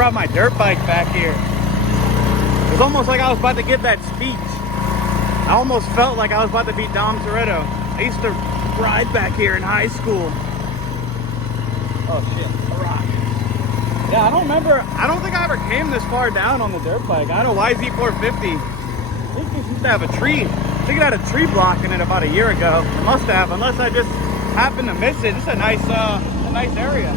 ride my dirt bike back here. It was almost like I was about to give that speech. I almost felt like I was about to be Dom Toretto. I used to ride back here in high school. Oh shit, a rock. Yeah, I don't think I ever came this far down on the dirt bike. I had a YZ450. I think this used to have a tree. I think it had a tree blocking it about a year ago. It must have, unless I just happened to miss it. It's a nice area.